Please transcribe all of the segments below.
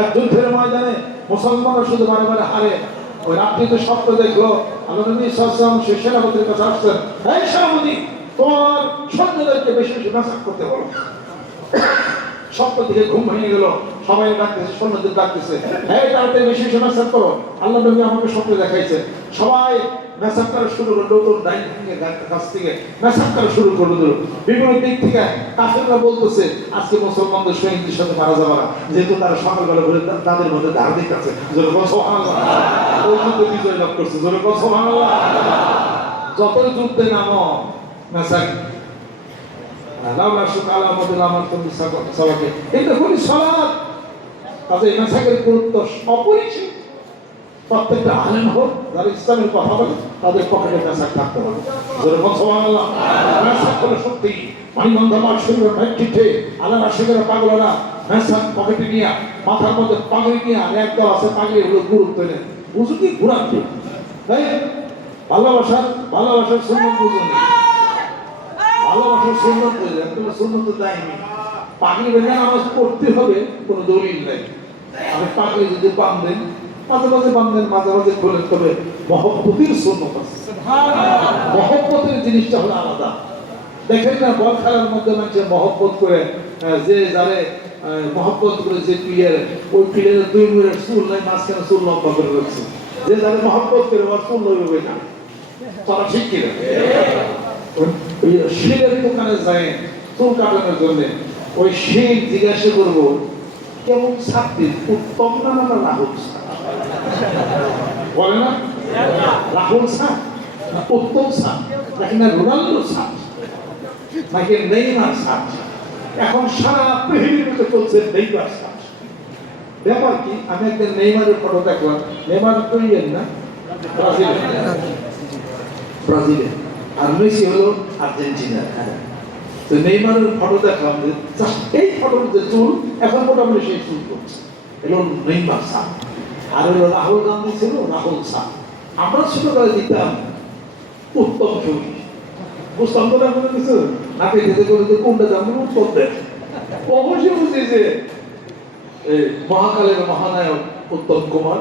এক যুদ্ধের ময়দানে মুসলমানরা শুধু বারে বারে হারে। ওই রাত্রিতে স্বপ্ন দেখলো আল্লাহ নবী সাল্লাল্লাহু আলাইহি ওয়াসাল্লাম সেই সেনাপতির কাছে আসছেন, এই সেনাপতি তোমার সৈন্যদেরকে বেশি বেশি নাসাক করতে বলো। স্বপ্ন থেকে ঘুম ভেঙে গেল, সবাই ডাকতেছে, সৈন্যদের ডাকতেছে, এই তাড়াতাড়ি বেশি বেশি নাসাক করো, আল্লাহ নবী আমাকে স্বপ্ন দেখাইছে। সবাই মেসাক করা শুরু করলো, নতুন ডাইনিং কাছ থেকে মেসাক করা শুরু করে দিল। বিভিন্ন দিক থেকে কাফেররা বলতেছে আজকে মুসলমানদের সৈন্যদের সাথে মারা যাবে না, যেহেতু তারা সকালবেলা ঘুরে তাদের মধ্যে ধার্মিক আছে, জোরে বল সুবহানাল্লাহ, ওই যুদ্ধে বিজয় লাভ করছে, জোরে বল সুবহানাল্লাহ। যতই যুদ্ধে নামো মেসাক লাউলা শুকালা মদুল আমার তুমি সবাইকে এটা কোন সালাত, তাদের মেসাকের গুরুত্ব অপরিসীম। প্রত্যেকটা আলেম হোক যারা ইসলামের কথা বলে তাদের পকেটে মেসাক থাকতে হবে, জোরে বল সুবহানাল্লাহ। মেসাক হলো সত্যি পানিবন্ধ মাঠ শরীরের নেতৃত্বে আল্লাহ রাসূলের পাগলরা মেসাক পকেটে নিয়ে মাথার মধ্যে পাগড়ি নিয়ে আর একদল আছে পাগড়ি হলো গুরুত্ব নেই, বুঝু কি ঘুরাচ্ছে, তাই ভালোবাসার সুন্নাত বুঝুন, ভালোবাসার সুন্নাত বুঝলেন, কোনো সুন্নাত দেয়নি। পাগড়ি বেঁধে নামাজ পড়তে হবে কোনো দলিল নেই। আপনি পাগড়ি যদি বাঁধেন মাঝে মাঝে বাঁধেন, মাঝে মাঝে খোলেন, তবে মহব্বতের সুন্নাত আছে। মহব্বতের জিনিসটা হলো আলাদা। দেখেন না বল খেলার মধ্যে মানুষের মহব্বত করে, যে যারে মহব্বত করে যে প্লেয়ার, ওই প্লেয়ারের 2 মিনিট চুল নাই, মাঝখানে চুল লম্বা করে রাখছে, যে যারে মহব্বত করে ওর চুল লইবে না, তারা ঠিক কিনা? ওই শিলের দোকানে যায় চুল কাটানোর জন্য, ওই শিল জিজ্ঞাসা করবো কেমন ছাত্রী, উত্তম না না রাহুল বলে না, রাহুল সাহ না উত্তম সাহ নাকি না রোনাল্ডো সাহ নাকি নেইমার সাহ? এখন সারা পৃথিবীতে চলছে নেইমার সাহ। ব্যাপার কি, আমি একদিন নেইমারের ফটো দেখলাম, নেইমার তো না ব্রাজিলে, আর মেসি হলো আর্জেন্টিনা। তো নেইমারের ফটো দেখলাম, যে এই ফটোর যে চুল এখন মোটামুটি সেই চুল করছে, এলো নেইমার সাহ। আর হলো রাহুল গান্ধী ছিল রাহুল সাহ। আমরা ছোটবেলায় দিতাম উত্তম ছবি, বুঝতাম তো না কোনো কিছু, নাকি যেতে করে কোনটা দাম উত্তর দেয়। অবশ্যই বুঝি যে মহাকালের মহানায়ক উত্তম কুমার,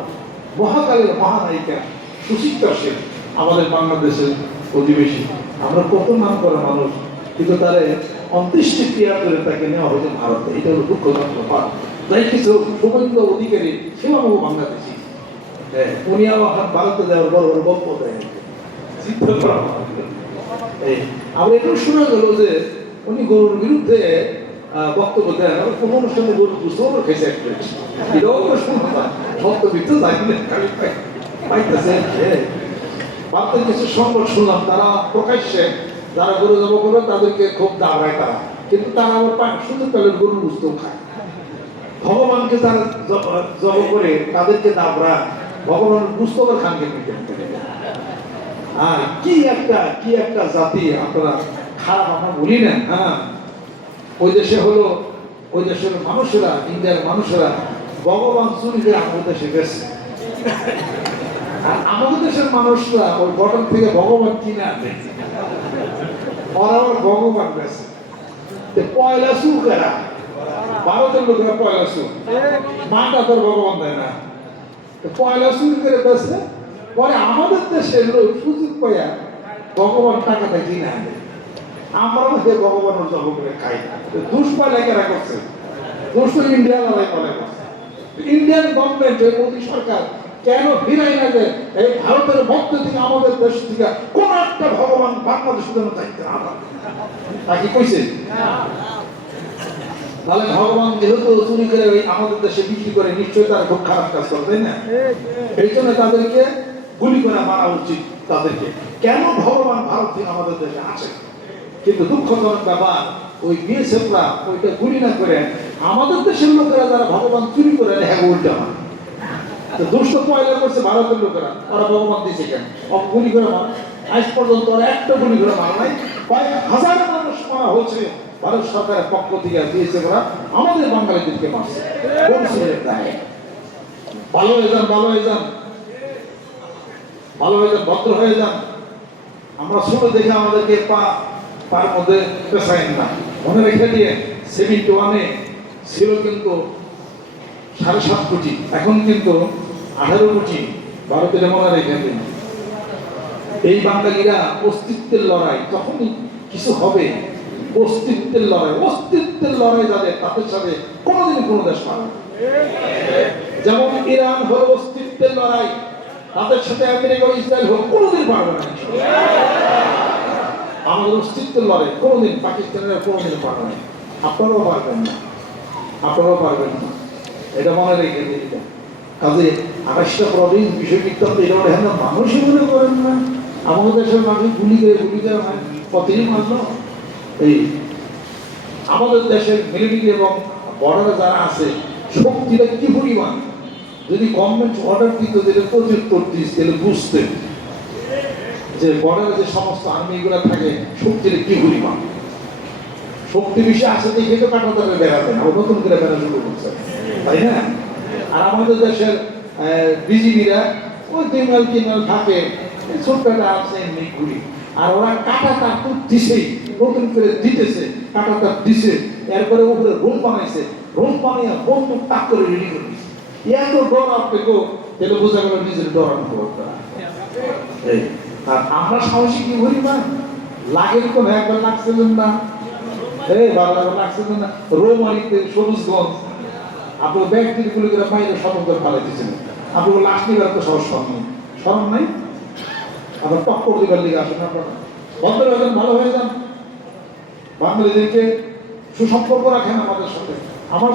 মহাকালের মহানায়িকা সুচিত্রা সেন আমাদের বাংলাদেশের অধিবেশী। আমরা কত নাম করা মানুষ, কিন্তু তারে অন্ত্যেষ্টিক্রিয়া করে তাকে নেওয়া হয়েছে ভারতে। এটা হলো দুঃখজনক ব্যাপার। তাই কিছু শুভেন্দু অধিকারী সেবাবু বাংলাদেশি, উনি আবার ভারতে দেওয়ার বড় বড় গল্প দেয়, চিন্তা করা। আমরা এটাও শোনা গেল যে উনি গরুর বিরুদ্ধে বক্তব্য দেন, আর কোনো অনুষ্ঠানে গরু বুঝতেও খেয়েছে এক প্লেট, এটাও আমরা শুনতাম। সত্যবিত্ত পাইতেছে ভারতের কিছু সংকট শুনলাম, তারা প্রকাশ্যে যারা গরু জব করবে তাদেরকে খুব দাবড়ায় তারা, কিন্তু তারা আবার সুযোগ পেলে গরুর বুঝতেও খায়। ভগবানকে তারা জব করে তাদেরকে দাবড়া, ভগবান বুঝতে পারে খানকে পিঠে। আর কি একটা জাতি আপনারা, খারাপ আমরা বলি না। হ্যাঁ, ওই দেশে হলো, ওই দেশের মানুষেরা, ইন্ডিয়ার মানুষেরা ভগবান চুরি করে আমাদের দেশে গেছে, আর আমাদের দেশের মানুষরা ওই বটন থেকে ভগবান কিনে আনে, ওরা আবার ভগবান গেছে। পয়লা চুর করা, ভারতের লোকেরা পয়লা চুর, মাটা তোর ভগবান দেয় না, পয়লা চুরি করে বেছে, পরে আমাদের দেশের লোক সুযোগ পাইয়া ভগবান টাকাটা কিনে আনে, আমরাও যে ভগবানের জব করে খাই। দুষ্পালা কেরা করছে, দোষ তো ইন্ডিয়া বলে করছে। ইন্ডিয়ান গভর্নমেন্ট, মোদী সরকার কেন ফিরাই না যে এই ভারতের মধ্য থেকে আমাদের দেশ থেকে কোন একটা ভগবান বাংলাদেশের জন্য দায়িত্ব আমার তাকে কইছে? তাহলে ভগবান যেহেতু চুরি করে ওই আমাদের দেশে বিক্রি করে, নিশ্চয়ই তারা খুব খারাপ কাজ করে, তাই না? এই জন্য তাদেরকে গুলি করে মারা উচিত তাদেরকে। কেন ভগবান ভারত থেকে আমাদের দেশে আসে? কিন্তু দুঃখজনক ব্যাপার, ওই বিএসএফরা ওইটা গুলি না করে আমাদের দেশের লোকেরা যারা ভগবান চুরি করে হ্যাঁ উল্টা মানে দুষ্ট পয়লা করছে ভারতের লোকেরা, ওরা ভগবান দিয়েছে কেন গুলি করে মার? আজ পর্যন্ত ওরা একটা গুলি করে মারা নাই, কয়েক হাজার মানুষ মারা হচ্ছে ভারত সরকারের পক্ষ থেকে দিয়েছে, ওরা আমাদের বাঙালিদেরকে মারছে। ভালো হয়ে যান, ভালো হয়ে যান, ভালো হয়ে যান, ভদ্র হয়ে যান। আমরা ছোট দেখে আমাদেরকে পার মধ্যে পেশাইন না, মনে রেখে দিয়ে 71-এ ছিল কিন্তু 7.5 কোটি, এখন কিন্তু 18 কোটি ভারতের মনে রেখে দিন। এই বাঙালিরা অস্তিত্বের লড়াই, তখনই কিছু হবে। অস্তিত্বের লড়াই যাদের, তাদের সাথে কোনোদিন কোনো দেশ পাবে না। যেমন ইরান হলো অস্তিত্বের লড়াই, তাদের সাথে আমেরিকা ও ইসরায়েল হোক, কোনোদিন পারবে না। আমাদের অস্তিত্বের লড়াই কোনোদিন পাকিস্তানের কোনোদিন পারবে না। আপনারাও পারবেন না, এটা মনে রেখে দিন। কাজে 28টা প্রভিন্স বিষয় বিজ্ঞান এটা মানুষই মনে করেন না। আমাদের দেশের মানুষ গুলি করে কতই মানল। এই আমাদের দেশের মিলিটারি এবং বর্ডারে যারা আছে, শক্তিটা কি পরিমাণ, যদি গভর্নমেন্ট অর্ডার দিত দিলে প্রত্যুত্তর দিস, তাহলে বুঝতেন যে বর্ডারে যে সমস্ত আর্মিগুলো থাকে শক্তির কি পরিমাণ। শক্তি বিষয় আছে দেখে তো কাটাতারে বেড়াতে না, নতুন করে বেড়া শুরু করছে, তাই না? আর আমাদের দেশের বিজিবিরা ওই 2 মাইল 3 মাইল থাকে, ছোট্টটা আছে এমনি ঘুরি। আর ওরা কাটাতার তো দিছেই, নতুন করে দিতেছে, কাটাতার দিছে, এরপরে উপরে রুম বানাইছে, রুম বানিয়ে বন্দুক তাক করে রেডি করে দিচ্ছে। এত ডর আপনাকে, তাহলে বোঝা গেল নিজের ডরানো করতে। আর আমরা সাহসী কি বলি না, লাগের কোন একবার লাগছিলেন না, বারবার লাগছিলেন না, রোমারিতে সবুজগঞ্জ আপনার ব্যক্তির গুলি করে বাইরে সতর্ক ফালাই দিয়েছিলেন। আপনার লাশ নিবার তো সহজ নেই, সরম নাই। আপনার টক্কর দিবার লিগে আসেন, আপনারা বন্ধ হয়ে যান, ভালো হয়ে যান। বাঙালিদেরকে সুসম্পর্ক রাখেন আমাদের সাথে। আমার